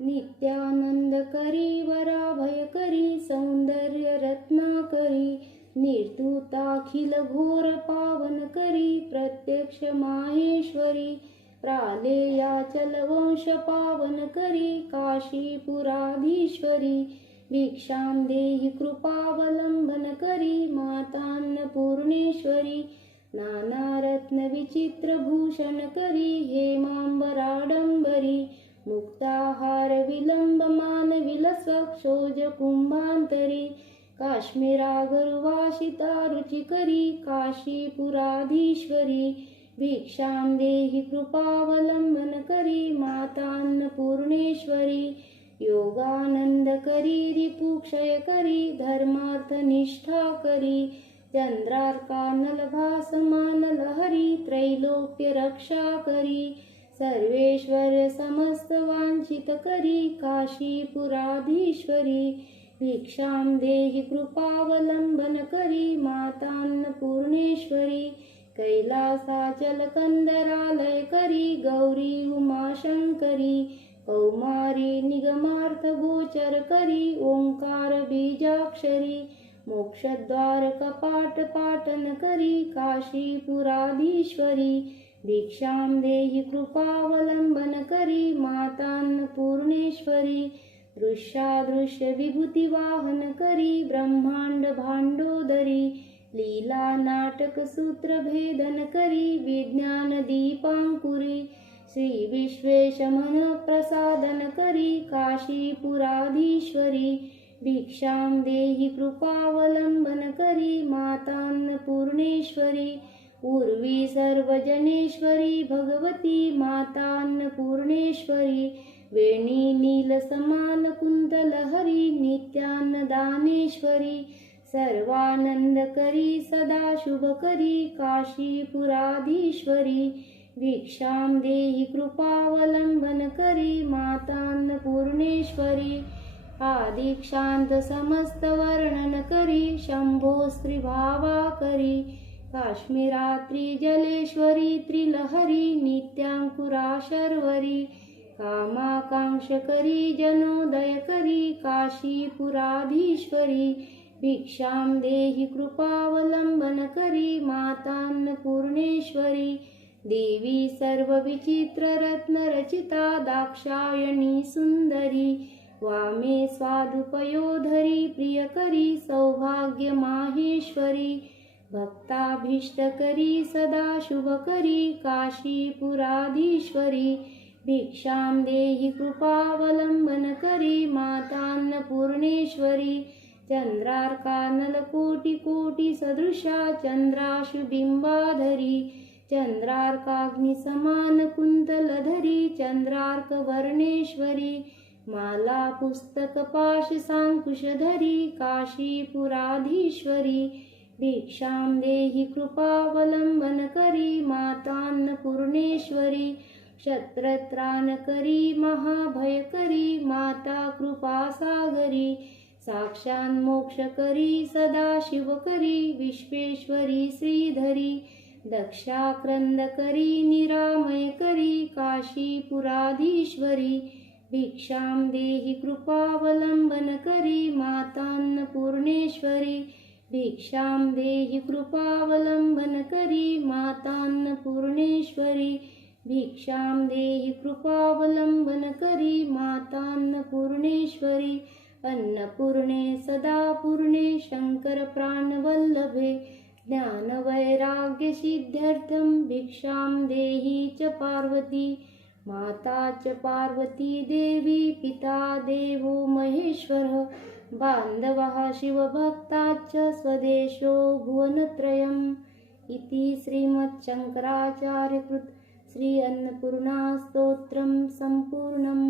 नित्यानंद करी वराभय करी सौंदर्य रत्नाकरी निर्धुताखिल घोर पावन करी प्रत्यक्ष माहेश्वरी प्रालेयाचल वंश पावन करी काशीपुराधीश्वरी भिक्षां देहि कृपावलंबन करी मातान्नपूर्णेश्वरी नाना रत्न विचित्र भूषण करी हेमांबराडंबरी मुक्ताहार विलंब मान विलसक्षोज कुंभांतरी काश्मीरागर्वाशिता रुचिकरी काशीपुराधीश्वरी भिक्षां देहि कृपावलंबन करी मातान्नपूर्णेश्वरी योगानंद करी रिपुक्षय करी धर्मार्थ निष्ठा करी चंद्रार्कानल भासमान लहरी त्रैलोक्य रक्षा करी सर्वेश्वर समस्त वांछित करी काशीपुराधीश्वरी भिक्षां देहि कृपावलंबन करी मातान्नपूर्णेश्वरी कैलासाचल कंदरालय करी गौरी उमाशंकरी कौमारी निगमार्थ गोचर करी ओंकार बीजाक्षरी मोक्षद्वार कपाट पाटन करी काशीपुराधीश्वरी भिक्षां देहि कृपावलंबन करी मातान्नपूर्णेश्वरी दृश्यादृश्य विभूति वाहन करी ब्रह्मांड भांडोदरी लीला नाटक सूत्र भेदन करी विज्ञान दीपांकुरी श्री विश्वेश मन प्रसादन करी काशीपुराधीश्वरी भिक्षां देहि कृपावलंबन करी मातान्नपूर्णेश्वरी पूर्वी सर्वजनेश्वरी भगवती मातान्नपूर्णेश्वरी वेणी नील समान कुंतलहरी नित्यान्नदानेश्वरी सर्वानंद करी सदा शुभ करी काशीपुराधीश्वरी भिक्षां देहि कृपावलंबन करी मातान्नपूर्णेश्वरी आदिक्षांत समस्त वर्णन करी शंभो स्त्रीभावा करी काश्मीरात्री जलेश्वरी त्रिलहरी नित्यांकुरा शर्वरी कामाकांक्ष करी जनोदय करी काशीपुराधीश्वरी भिक्षां देहि कृपावलंबन करी मातान्नपूर्णेश्वरी देवी सर्व विचित्र रत्न रचिता दाक्षायणी सुंदरी वामे स्वादुपयोधरी प्रियकरी सौभाग्य माहेश्वरी भक्ताभीष्टकरी सदा शुभकरी काशीपुराधीश्वरी भिक्षां देहि कृपावलंबन करी मातान्नपूर्णेश्वरी चंद्रार्कानलकोटि कोटि सदृशा चंद्राशुबिंबाधरी चंद्रार्काग्नि समान कुंतलधरी चंद्रार्कवर्णेश्वरी माला पुस्तक पाश सांकुशधरी काशीपुराधीश्वरी भिक्षां देहि कृपावलंबन करी मातान्नपूर्णेश्वरी क्षत्रत्राणकरी महाभयकरी माता कृपासागरी साक्षान्मोक्षकरी सदाशिवकरी विश्वेश्वरी श्रीधरी दक्षाक्रंदकरी निरामयकरी काशीपुराधीश्वरी भिक्षां देहि कृपावलंबन करी मातान्नपूर्णेश्वरी भिक्षां देहि कृपावलंबन करी मातान्नपूर्णेश्वरी भिक्षां देहि कृपावलंबन करी मातान्नपूर्णेश्वरी अन्नपूर्णे सदा पूर्णे शंकर प्राणवल्लभे ज्ञानवैराग्य सिद्ध्यर्थं भिक्षां देहि च पार्वती माता च पार्वती देवी पिता देवो महेश्वरः बान्धवः शिवभक्ताश्च स्वदेशो भुवनत्रयम् इति श्रीमच्छंकराचार्यकृत श्री अन्नपूर्णा स्तोत्रं सम्पूर्णम्।